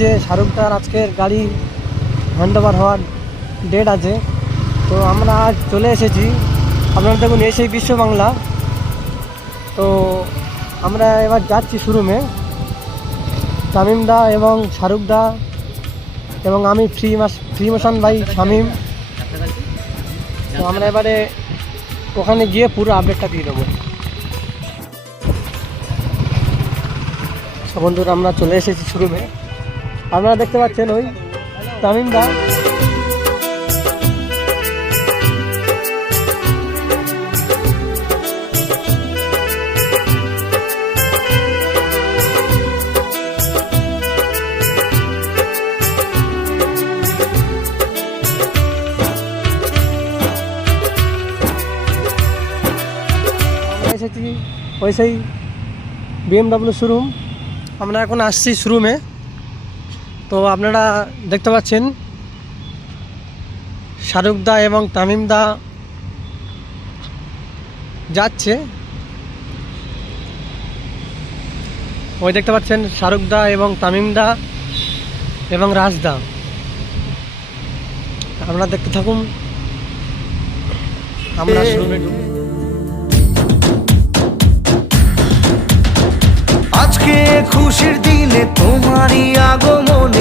যে শাহরুখ খান আজকের গাড়ি হ্যান্ডওভার হওয়ার ডেট আছে। তো আমরা আজ চলে এসেছি। আপনারা দেখুন এসেই বিশ্ব বাংলা। তো আমরা এবার যাচ্ছি শোরুমে। তামিম দা এবং শাহরুখ দা এবং আমি ফ্রি মাস ফ্রি মোশন ভাই শামিম। তো আমরা এবারে ওখানে গিয়ে পুরো আপডেটটা দিয়ে দেবো। বন্ধুরা, আমরা চলে এসেছি শোরুমে। আপনারা দেখতে পাচ্ছেন ওই তামিম দা আমরা এসেছি ওই সেই বিএমডাব্লিউ শোরুম আমরা এখন আসছি শোরুমে তো আপনারা দেখতে পাচ্ছেন শাহরুখ দা এবং তামিম দা যাচ্ছে। ওই দেখতে পাচ্ছেন শাহরুখ দা এবং তামিম দা এবং রাজদা আপনারা দেখতে থাকুন। আমরা আজকে খুশির দিনে তোমারই আগমনে।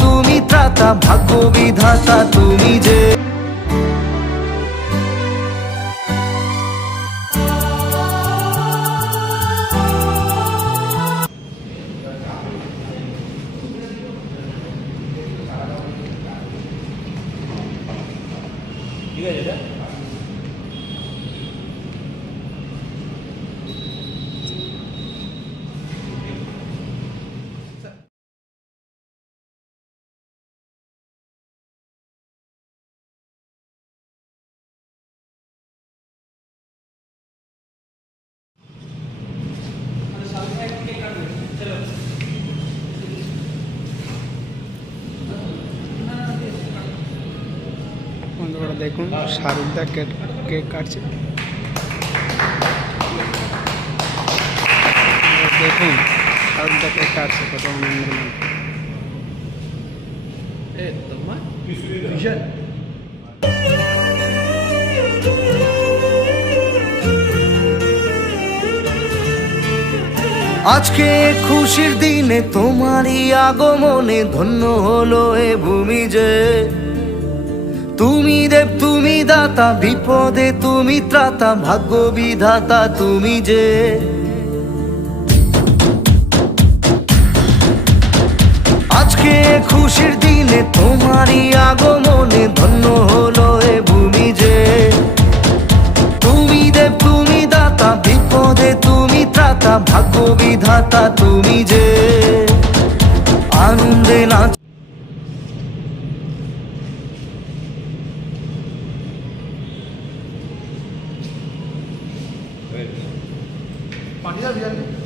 তুমি ত্রাতা ভাগ্য বিধাতা তুমি যে। বন্ধুরা দেখুন কেক কেক কাটছে। দেখুন কেক কাটছে কত আনন্দের মধ্যে। আজকে খুশির দিনে তোমারই আগমনে ধন্য হলো এ ভূমি যে তুমি দেব, তুমি দাতা, বিপদে তুমি ত্রাতা, ভাগ্য বিধাতা তুমি যে। আজকে খুশির দিনে তোমারই আগমনে Pues, redes. María